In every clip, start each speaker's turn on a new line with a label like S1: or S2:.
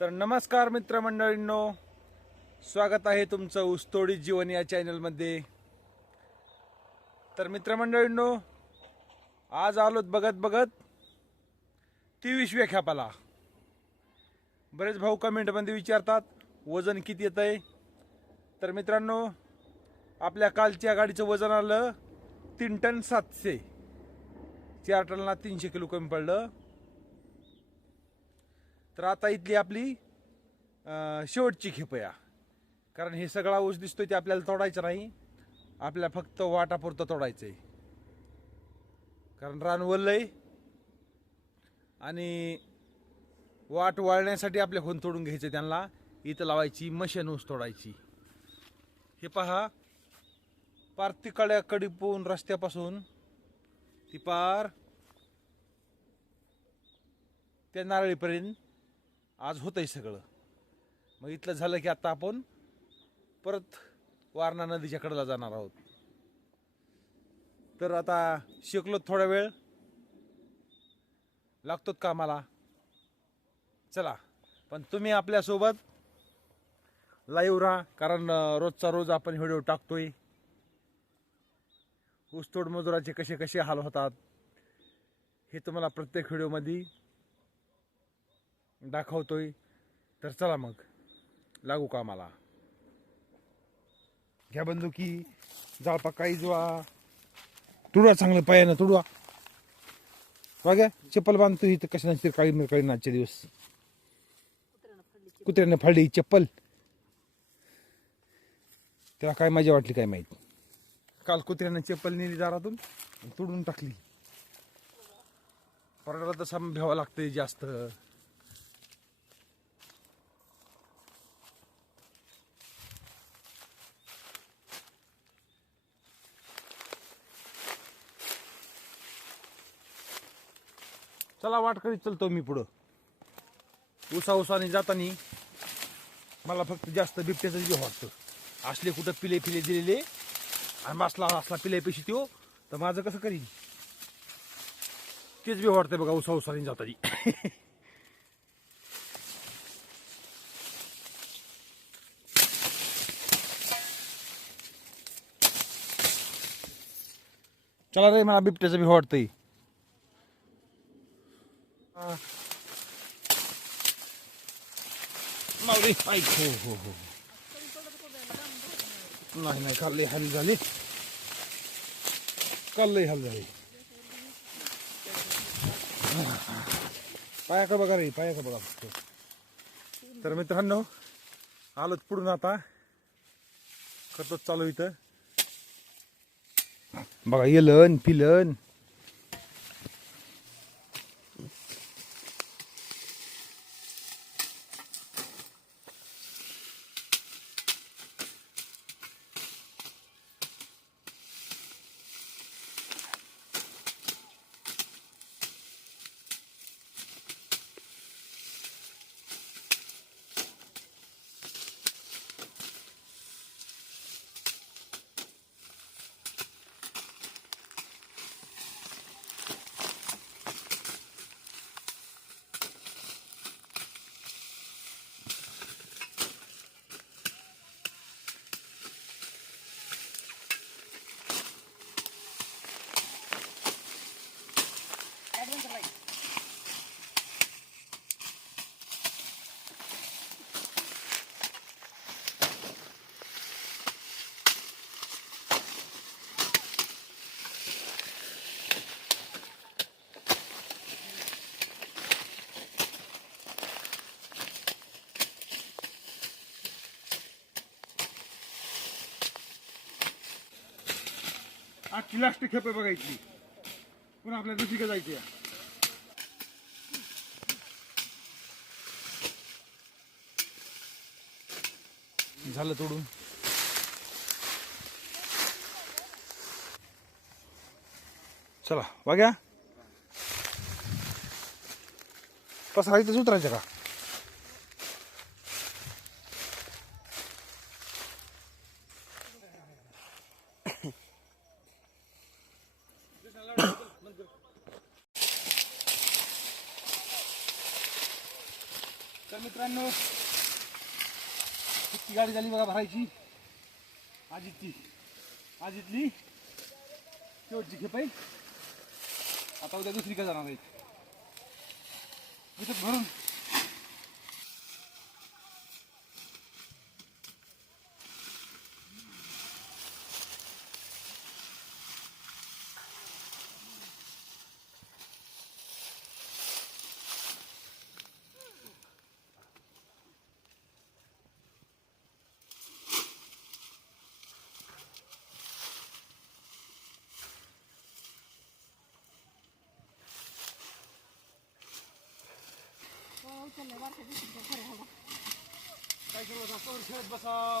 S1: तर नमस्कार मित्रमंडळींनो स्वागत आहे तुमचं उस्तोडी जीवन या चॅनलमध्ये. तर मित्रमंडळींनो आज आलोत बघत बघत तेवीसव्या ख्यापाला बरेच भाऊ कमेंटमध्ये विचारतात वजन किती येत आहे तर मित्रांनो आपल्या कालच्या गाडीचं वजन आलं तीन टन सातशे. चार टनला तीनशे किलो कमी पडलं. तर आता इथली आपली शेवटची खेप या कारण हे सगळा ऊस दिसतोय ते आपल्याला तोडायचं नाही. आपल्याला फक्त वाटापुरतं तोडायचं आहे कारण रान वल्लय आणि वाट वाळण्यासाठी आपल्या खून तोडून घ्यायचं त्यांना. इथं लावायची मशीन ऊस तोडायची. हे पहा. पार तिकड्या कडीपून रस्त्यापासून ती पार त्या नारळीपर्यंत आज होतंय सगळं. मग इथलं झालं की आता आपण परत वारणा नदीच्या कडेला जाणार आहोत. तर आता शिकलो थोडा वेळ. लागतोत कामाला. चला पण तुम्ही आपल्यासोबत लाईव्ह राहा कारण रोजचा रोज आपण व्हिडिओ टाकतोय. ऊसतोड मजुराचे कसे कसे हाल होतात हे तुम्हाला प्रत्येक व्हिडिओमध्ये दाखवतोय. तर चला मग. लागू कामाला. घ्या बंदुकी जाळपा काही जुवा तुडवा चांगलं पायानं तुडवा. बघा चप्पल बांधतो इथं. कशा नसतील काळी मिरकाळी आजचे दिवस. कुत्र्यानं फाडली चप्पल. त्याला काय मजा वाटली काय माहिती? काल कुत्र्यानं चप्पल नेली दारातून तुडून टाकली. परडाला तसा भ्यावं लागतंय जास्त. मला वाट करीत चलतो मी पुढं. उसा उसाने जातानी मला फक्त जास्त बिबट्याचं जे वाटतं. असले कुठं पिले पिले दिलेले आणि मासला असला पिले पेशी त्यो तर माझं कसं करीन? तेच बी वाटतंय बघा उसा उसाने जातानी. चला रे मला बिबट्याचं बी वाटतंय. माऊली ऐक हो हो हो नाही नाही काल लई हाल झाली काल लई हाल झाली पाया का बघा रे पाया का बघा फक्त तर मित्रांनो आलोच पुढून आता करतोच चालू इथं बघा येलन पिलन आजची लास्ट खेपे बघायची. पुन्हा आपल्या दुसरीकडे जायची झालं तोडून. चला बघ्या पसरा इथंच उतरायचं का तर मित्रांनो किती गाडी झाली बघा भरायची आजीची आजीतली शेवटची खेप आहे. आता उद्या दुसरी का जाणार आहे? इथं भरून. काय सर्व जास्त खेळत बसाव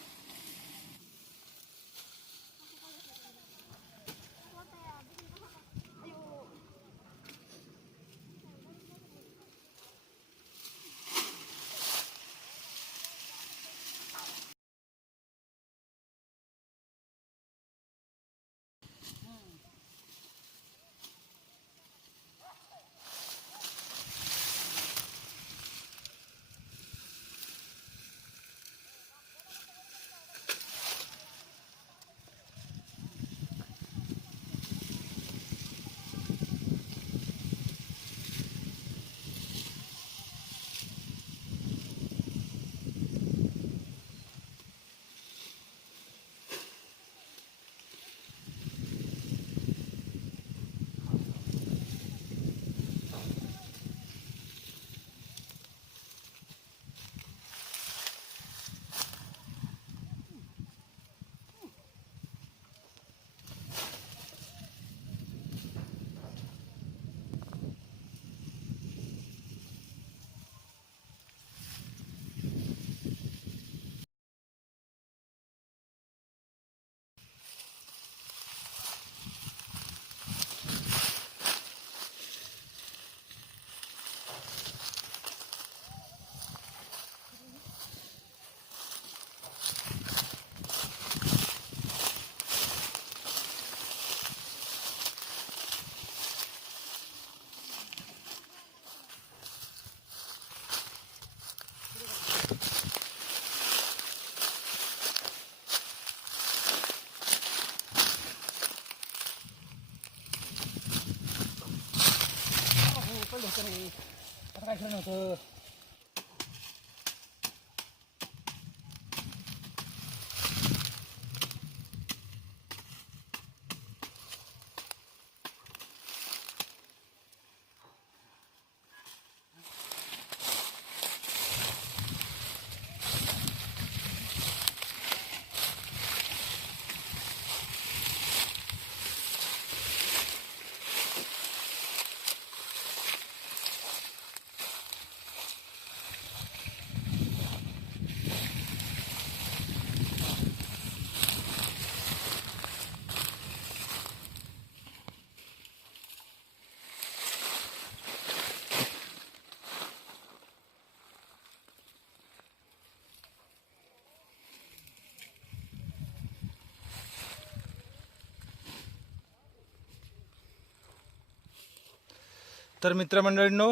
S1: तर मित्रमंडळींनो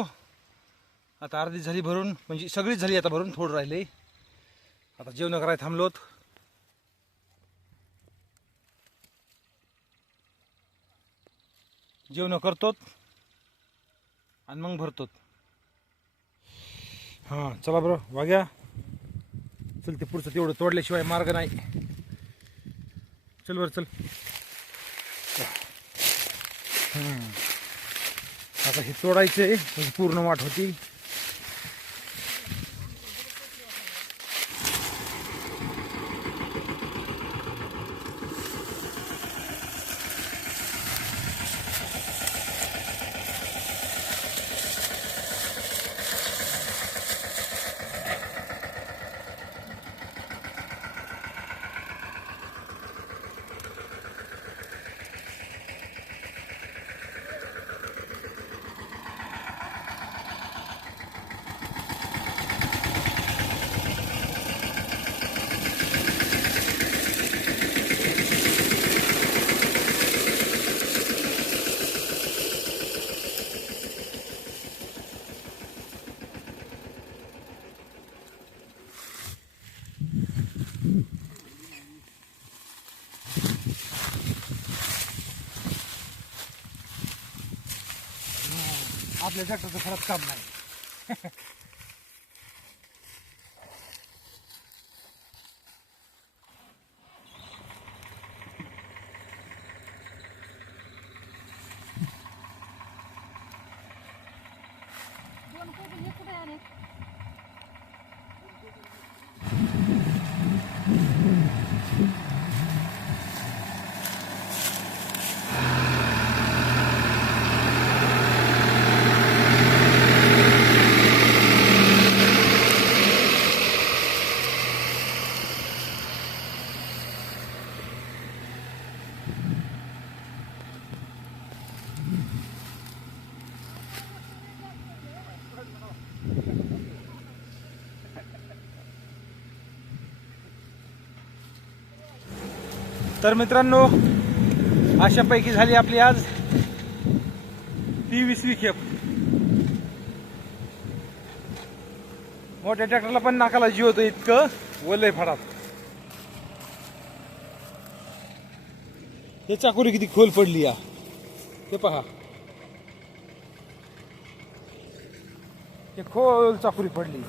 S1: आता अर्धी झाली भरून म्हणजे सगळीच झाली आता भरून थोडं राहिले. आता जेवण करायला थांबलोत. जेवण करतोत आणि मग भरतोत. हां चला बरं वाग्या. चल ते पुढचं तेवढं तोडल्याशिवाय मार्ग नाही. चल बरं चल. हां. आता हे तोडायचं आहे पूर्ण वाट होती.
S2: आपल्या ट्रॅक्टरचं खरंच काम नाही.
S1: तर मित्रांनो अशापैकी झाली आपली आज तेवीसवी खेप मोठ्या ट्रॅक्टरला पण नाकाला जीव होतो इतकं. वलय फडात. हे चाकोरी किती खोल पडली या. हे पहा. हे खोल चाकोरी पडली.